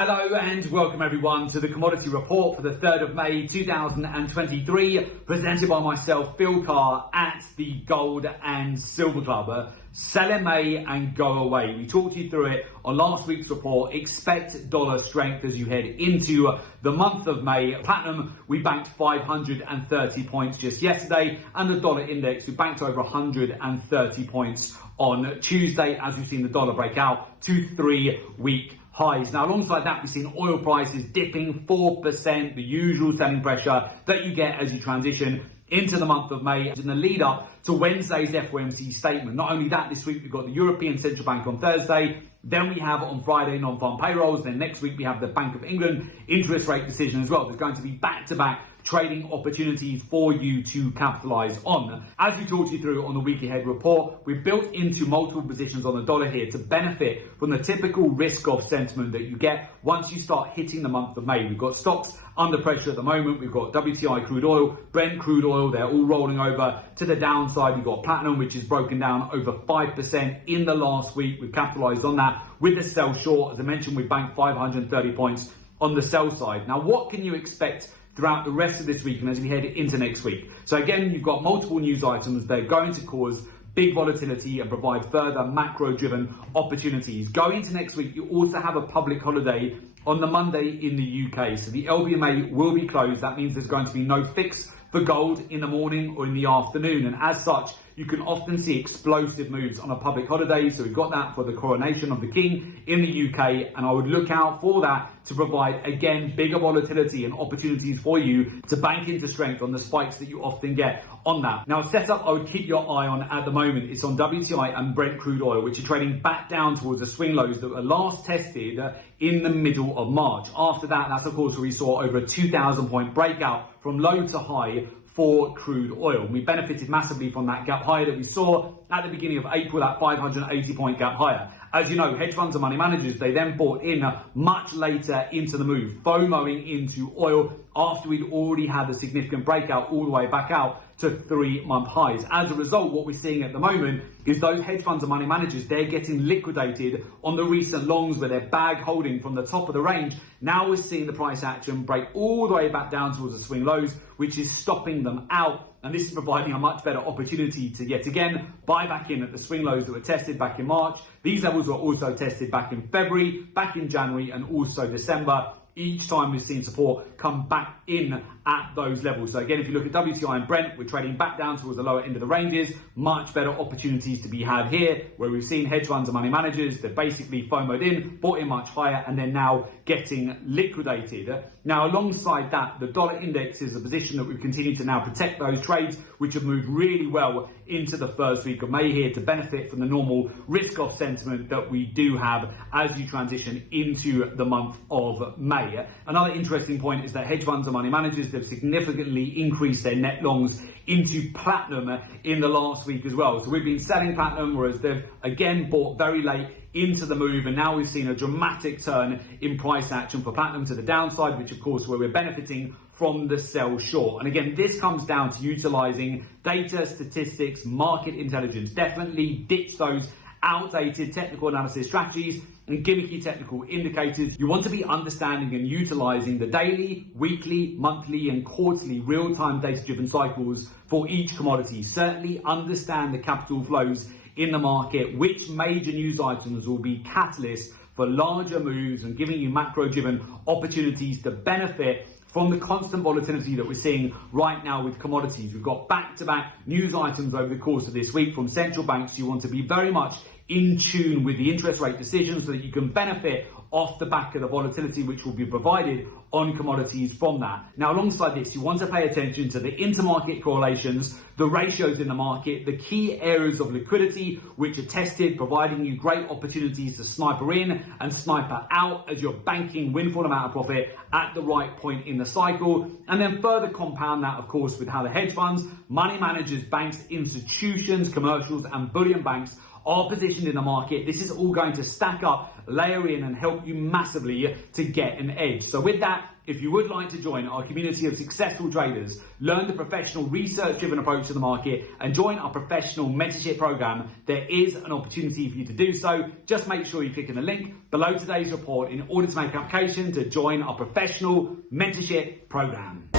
Hello and welcome everyone to the Commodity Report for the 3rd of May 2023, presented by myself, Phil Carr, at the Gold and Silver Club. Sell in May and go away. We talked you through it on last week's report. Expect dollar strength as you head into the month of May. Platinum, we banked 530 points just yesterday, and the dollar index, we banked over 130 points on Tuesday as we've seen the dollar break out to 3-week highs. Now, alongside that, we've seen oil prices dipping 4%, the usual selling pressure that you get as you transition into the month of May in the lead up to Wednesday's FOMC statement. Not only that, this week we've got the European Central Bank on Thursday. Then we have on Friday non-farm payrolls. Then next week we have the Bank of England interest rate decision as well. There's going to be back-to-back trading opportunities for you to capitalize on. As we talked you through on the week ahead report, we've built into multiple positions on the dollar here to benefit from the typical risk-off sentiment that you get once you start hitting the month of May. We've got stocks under pressure at the moment. We've got WTI crude oil, Brent crude oil, they're all rolling over to the downside. We've got platinum, which is broken down over 5% in the last week. We've capitalized on that with the sell short. As I mentioned, we banked 530 points on the sell side. Now, what can you expect throughout the rest of this week and as we head into next week? So again, you've got multiple news items. They're going to cause big volatility and provide further macro-driven opportunities. Going into next week, you also have a public holiday on the Monday in the UK. So the LBMA will be closed. That means there's going to be no fix for gold in the morning or in the afternoon. And as such, you can often see explosive moves on a public holiday. So we've got that for the coronation of the king in the UK. And I would look out for that to provide, again, bigger volatility and opportunities for you to bank into strength on the spikes that you often get on that. Now, setup I would keep your eye on at the moment is on WTI and Brent crude oil, which are trading back down towards the swing lows that were last tested in the middle of March. After that, that's of course where we saw over a 2,000 point breakout from low to high for crude oil. We benefited massively from that gap higher that we saw at the beginning of April, that 580 point gap higher. As you know, hedge funds and money managers, they then bought in much later into the move, FOMOing into oil after we'd already had a significant breakout all the way back out to 3-month highs. As a result, what we're seeing at the moment is those hedge funds and money managers, they're getting liquidated on the recent longs where they're bag holding from the top of the range. Now we're seeing the price action break all the way back down towards the swing lows, which is stopping them out. And this is providing a much better opportunity to yet again buy back in at the swing lows that were tested back in March. These levels were also tested back in February, back in January, and also December. Each time we've seen support come back in at those levels. So again, if you look at WTI and Brent, we're trading back down towards the lower end of the ranges. Much better opportunities to be had here, where we've seen hedge funds and money managers, they're basically FOMOed in, bought in much higher, and they're now getting liquidated. Now, alongside that, the dollar index is a position that we've continued to now protect those trades, which have moved really well into the first week of May here to benefit from the normal risk-off sentiment that we do have as you transition into the month of May. Another interesting point is that hedge funds and money managers, they've significantly increased their net longs into platinum in the last week as well. So we've been selling platinum, whereas they've again bought very late into the move, and now we've seen a dramatic turn in price action for platinum to the downside, which of course where we're benefiting from the sell short. And again, this comes down to utilizing data, statistics, market intelligence. Definitely ditch those outdated technical analysis strategies and gimmicky technical indicators. You want to be understanding and utilizing the daily, weekly, monthly, and quarterly real-time data-driven cycles for each commodity. Certainly understand the capital flows in the market, which major news items will be catalysts for larger moves and giving you macro-driven opportunities to benefit from the constant volatility that we're seeing right now with commodities. We've got back-to-back news items over the course of this week from central banks. You want to be very much in tune with the interest rate decisions so that you can benefit off the back of the volatility which will be provided on commodities from that. Now, alongside this, you want to pay attention to the intermarket correlations, the ratios in the market, the key areas of liquidity which are tested, providing you great opportunities to sniper in and sniper out as you're banking windfall amount of profit at the right point in the cycle. And then further compound that, of course, with how the hedge funds, money managers, banks, institutions, commercials, and bullion banks are positioned in the market. This is all going to stack up, layer in, and help help you massively to get an edge. So with that, if you would like to join our community of successful traders, learn the professional research-driven approach to the market, and join our professional mentorship program, there is an opportunity for you to do so. Just make sure you click on the link below today's report in order to make an application to join our professional mentorship program.